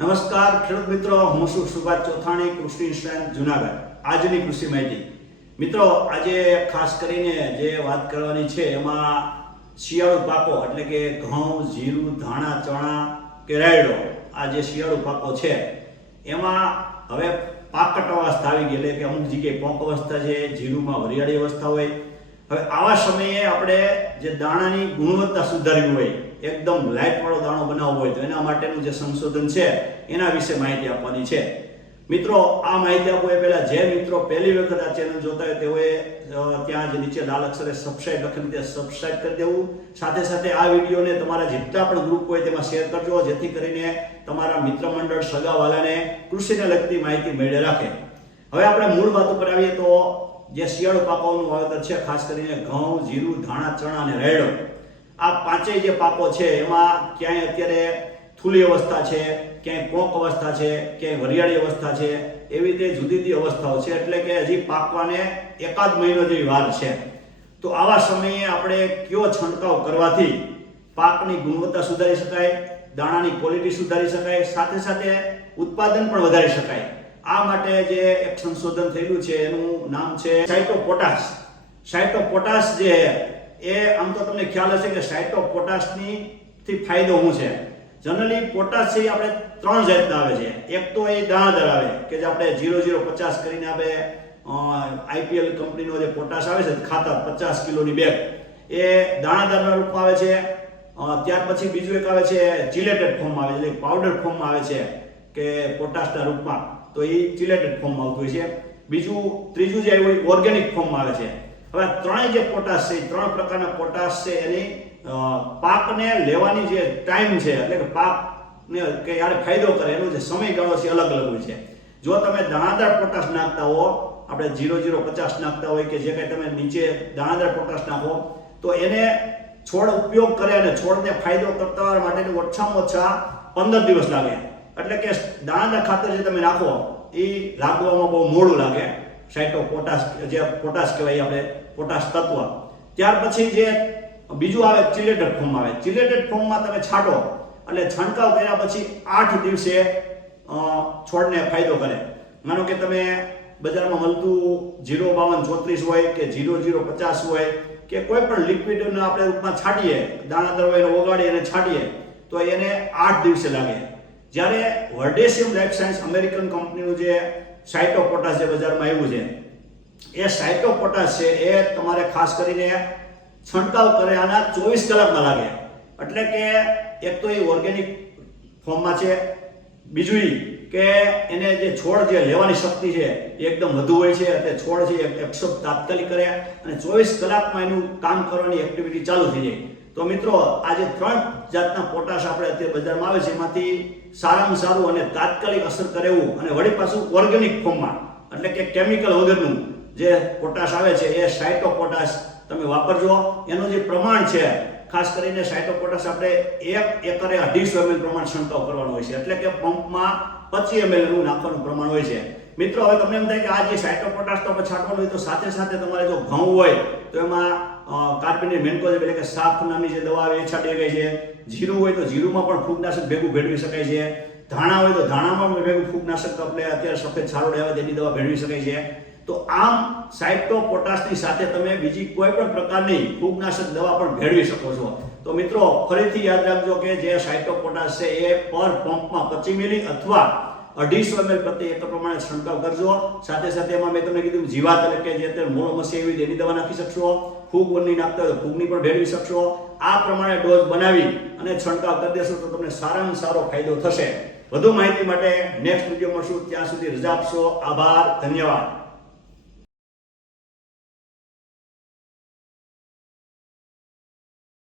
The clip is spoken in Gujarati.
નમસ્કાર, ખેડૂત મિત્રો, હું છું સુભાષ ચોથાણી, કૃષિ ઇન્સ્ટન્ટ જુનાગઢ. આજની કૃષિ માહિતી. મિત્રો, આજે ખાસ કરીને જે વાત કરવાની છે, એમાં શિયાળુ પાકો, એટલે કે ઘઉં, જીરું, ધાણા, ચણા કે રાયડો આ જે શિયાળુ પાકો છે, એમાં હવે પાકટ અવસ્થા આવી ગઈ એટલે કે અમુક જગ્યાએ પોંક અવસ્થા છે, જીરુમાં વરિયાળી અવસ્થા હોય હવે આવા સમયે આપણે જે દાણાની ગુણવત્તા સુધારવી હોય, એકદમ લાઇટવાળો દાણો બનાવવો હોય, તો એના માટેનું જે સંશોધન છે, એના વિશે માહિતી આપવાની છે. મિત્રો, આ માહિતી આપો એ પહેલાં જે મિત્રો પહેલી વખત આ ચેનલ જોતા હોય તેઓએ ત્યાં જે નીચે લાલ અક્ષરે સબસ્ક્રાઈબ લખેલું ત્યાં સબસ્ક્રાઈબ કરી દેવું. સાથે સાથે આ વિડીયોને તમારા જેટલા પણ ગ્રુપ હોય તેમાં શેર કરજો, જેથી કરીને તમારા મિત્ર મંડળ સગાવાલાને કૃષિને લગતી માહિતી મેળવી રાખે. હવે આપણે મૂળ વાત ઉપર આવીએ તો જે શિયાળુ પાકોનું વાવેતર છે, ખાસ કરીને ઘઉં, જીરું, ધાણા, ચણા અને રેડો. આ પાંચેય જે પાકો છે, એમાં ક્યાંય અત્યારે થૂલી અવસ્થા છે, ક્યાંય પોંક અવસ્થા છે, ક્યાંય વરિયાળી અવસ્થા છે, એવી રીતે જુદી જુદી અવસ્થાઓ છે, એટલે કે હજી પાકવાને એકાદ મહિનો જેવી વાર છે. તો આવા સમયે આપણે કયો છંટકાવ કરવાથી પાકની ગુણવત્તા સુધારી શકાય, દાણાની ક્વોલિટી સુધારી શકાય, સાથે સાથે ઉત્પાદન પણ વધારી શકાય? આ માટે જે એક સંશોધન થયેલું છે, એનું નામ છે સાઇટોપોટાશ સાઇટોપોટાશ જે એ આમ તો તમને ખ્યાલ હશે કે સાઇટોપોટાશની થી ફાયદો શું છે? જનરલી પોટાશ છે આપણે ત્રણ જાતના આવે છે. એક તો એ દાણા આવે કે જે આપણે જીરો જીરો પચાસ કરીને આપણે આઈપીએલ કંપનીનો જે પોટાશ આવે છે, ખાતર, પચાસ કિલોની બેગ, એ દાણાદારના રૂપમાં આવે છે. ત્યાર પછી બીજું એક આવે છે જીલેટેડ ફોર્મમાં આવે છે પાવડર ફોર્મમાં આવે છે, કે પોટાશના રૂપમાં. તો એ ચિલેટેડ ફોર્મમાં આવતું હોય છે. બીજું, ત્રીજું જે આવ્યું ઓર્ગેનિક ફોર્મમાં આવે છે. હવે ત્રણેય જે પોટાશ છે ત્રણ પ્રકારના પોટાશ છે, એની પાકને લેવાની જે ટાઈમ છે, એટલે કે પાકને કે યારે ફાયદો કરે, એનો જે સમયગાળો છે અલગ અલગ હોય છે. જો તમે દાણાદાર પોટાશ નાખતા હો, આપણે જીરો જીરો પચાસ નાખતા હોય કે જે કાંઈ તમે નીચે દાણાદાર પોટાશ નાખો, તો એને છોડ ઉપયોગ કરે અને છોડને ફાયદો કરતા માટેની ઓછામાં ઓછા પંદર દિવસ લાગે. એટલે કે દાણાના ખાતર જે તમે નાખો એ લાગવામાં બહુ મોડું લાગે. સાઇટો પોટાશ જે પોટાશ કહેવાય આપણે પોટાશ તત્વ. ત્યાર પછી જે બીજું આવે, ચિલેટેડ ફોર્મ આવે. ચિલેટેડ ફોર્મમાં તમે છાંટો, એટલે છંટકાવ કર્યા પછી આઠ દિવસે છોડને ફાયદો કરે. માનો કે તમે બજારમાં મળતું જીરો બાવન ચોત્રીસ હોય કે જીરો જીરો પચાસ હોય કે કોઈ પણ લિક્વિડને આપણે રૂપમાં છાંટીએ, દાણાદાર હોય એને ઓગાળી અને છાંટીએ, તો એને આઠ દિવસે લાગે. જ્યારે વર્ડેશિયમ લાઈફ સાયન્સ અમેરિકન કંપનીનું જે સાયટોપોટાસ જે બજારમાં આવ્યું છે, એ સાયટોપોટાસ છે, એ તમારે ખાસ કરીને છંટકાવ કરે આના ચોવીસ કલાકમાં લાગે. એટલે કે એક તો એ ઓર્ગેનિક ફોર્મમાં છે. બીજું કે એને જે છોડ જે લેવાની શક્તિ છે, એ એકદમ વધુ હોય છે. એટલે છોડ છે એક્સેપ્ટ તાત્કાલિક કરે અને ચોવીસ કલાકમાં એનું કામ કરવાની એક્ટિવિટી ચાલુ થઈ જાય. તો મિત્રો આ જે ત્રણ જાતના પોટાશ આપણે અત્યારે બજારમાં આવે છે. એમાંથી સારામાં સારું અને તાત્કાલિક અસર કરે એવું અને વળી પાછું ઓર્ગેનિક ફોર્મમાં એટલે કે કેમિકલ વગરનું જે પોટાશ આવે છે, એ સાયટો પોટાશ તમે વાપરજો. એનું જે પ્રમાણ છે, ખાસ કરીને સાઇટો પોટાશ આપણે એક એકરે અઢીસો એમએલ પ્રમાણ છંટકાવ કરવાનો હોય છે. એટલે કે પંપમાં પચીસ એમએલનું નાખવાનું પ્રમાણ હોય છે. મિત્રો, હવે તમને એમ થાય કે આ જે સાઇટો પોટાશ તો છાંટવાનું હોય તો સાથે સાથે તમારે જો ઘઉં હોય તો એમાં કાર્બનિક મેન્કોઝ એટલે કે સાફ નામની જે દવા એ છાંટી શકાય છે. જીરું હોય તો જીરુંમાં પણ ફૂગનાશક ભેગું ભેળવી શકાય છે. ધાણા હોય તો ધાણામાં પણ ભેગું ફૂગનાશક આપણે અત્યારે સફેદ છારોડ આવે તેની દવા ભેળવી શકાય છે. તો આમ સાઇટોપોટાશની સાથે તમે બીજી કોઈ પણ પ્રકારની ફૂગનાશક દવા પણ ભેળવી શકો છો. તો મિત્રો, ફરીથી યાદ રાખજો કે જે સાઇટોપોટાશ છે એ પર પંપમાં પચી મિલી અથવા અઢીસો એમએલ પ્રતિ એકર પ્રમાણે છંટકાવ કરજો. સાથે સાથે એમાં મેં તમને કીધું જીવાત એટલે કે જે અત્યારે મૂળ મસી એવી એની દવા નાખી શકશો. ફૂગ વનની નાખતા હોય ફૂગની પણ ભેળવી શકશો. આ પ્રમાણે ડોઝ બનાવી અને છંટકાવ કરી દેશો તો તમને સારામાં સારો ફાયદો થશે. વધુ માહિતી માટે નેક્સ્ટ વીડિયો મળશું ત્યાં સુધી રજા આપશો. આભાર. ધન્યવાદ.